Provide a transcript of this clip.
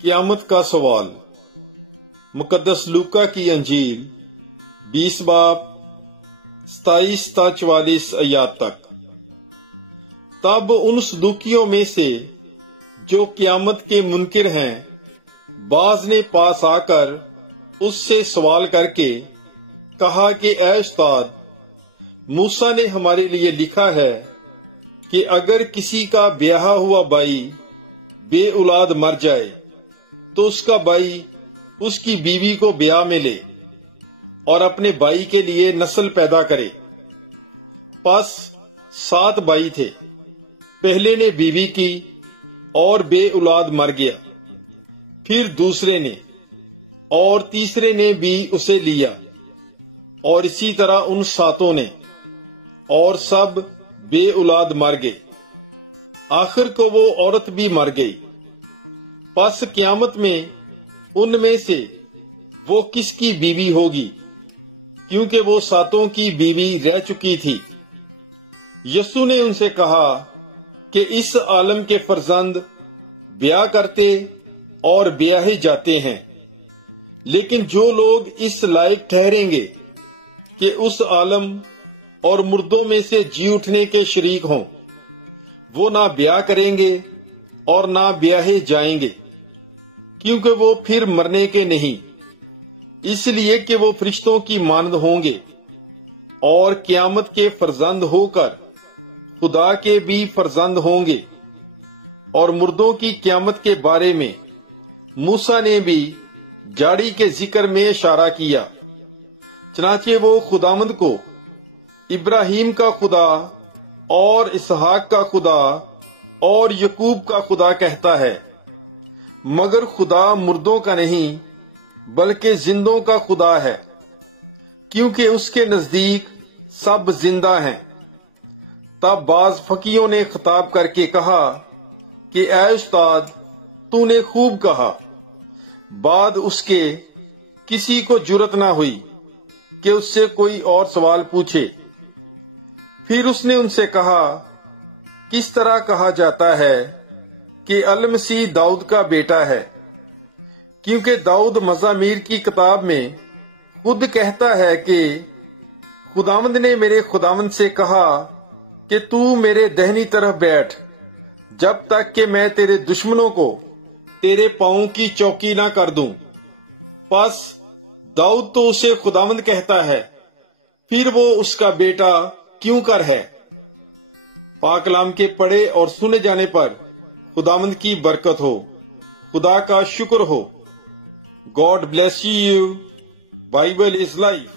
قیامت کا سوال۔ مقدس لوکا کی انجیل 20 باب 27 تا 44 آیات تک۔ تب ان صدوقیوں میں سے جو قیامت کے منکر ہیں بعض نے پاس آ کر اس سے سوال کر کے کہا کہ اے استاد، موسیٰ نے ہمارے لیے لکھا ہے کہ اگر کسی کا بیاہا ہوا بھائی بے اولاد مر جائے تو اس کا بھائی اس کی بیوی کو بیاہ میں لے اور اپنے بھائی کے لیے نسل پیدا کرے۔ پس 7 بھائی تھے، پہلے نے بیوی کی اور بے اولاد مر گیا، پھر دوسرے نے اور تیسرے نے بھی اسے لیا، اور اسی طرح ان 7 نے، اور سب بے اولاد مر گئے۔ آخر کو وہ عورت بھی مر گئی۔ پس قیامت میں ان میں سے وہ کس کی بیوی ہوگی، کیونکہ وہ 7 کی بیوی رہ چکی تھی۔ یسوع نے ان سے کہا کہ اس عالم کے فرزند بیاہ کرتے اور بیاہے جاتے ہیں، لیکن جو لوگ اس لائق ٹھہریں گے کہ اس عالم اور مردوں میں سے جی اٹھنے کے شریک ہوں، وہ نہ بیاہ کریں گے اور نہ بیاہے جائیں گے، کیونکہ وہ پھر مرنے کے نہیں، اس لیے کہ وہ فرشتوں کی مانند ہوں گے، اور قیامت کے فرزند ہو کر خدا کے بھی فرزند ہوں گے۔ اور مردوں کی قیامت کے بارے میں موسیٰ نے بھی جاڑی کے ذکر میں اشارہ کیا، چنانچہ وہ خداوند کو ابراہیم کا خدا اور اسحاق کا خدا اور یعقوب کا خدا کہتا ہے، مگر خدا مردوں کا نہیں بلکہ زندوں کا خدا ہے، کیونکہ اس کے نزدیک سب زندہ ہیں۔ تب بعض فقیہوں نے خطاب کر کے کہا کہ اے استاد، تو نے خوب کہا۔ بعد اس کے کسی کو جرأت نہ ہوئی کہ اس سے کوئی اور سوال پوچھے۔ پھر اس نے ان سے کہا، کس طرح کہا جاتا ہے کہ المسیح داؤد کا بیٹا ہے؟ کیونکہ داؤد مزامیر کی کتاب میں خود کہتا ہے کہ خداوند نے میرے خداوند سے کہا کہ تو میرے دہنی طرف بیٹھ جب تک کہ میں تیرے دشمنوں کو تیرے پاؤں کی چوکی نہ کر دوں۔ پس داؤد تو اسے خداوند کہتا ہے، پھر وہ اس کا بیٹا کیوں کر ہے؟ پاک کلام کے پڑھے اور سنے جانے پر خداوند کی برکت ہو۔ خدا کا شکر ہو۔ God bless you. Bible is life.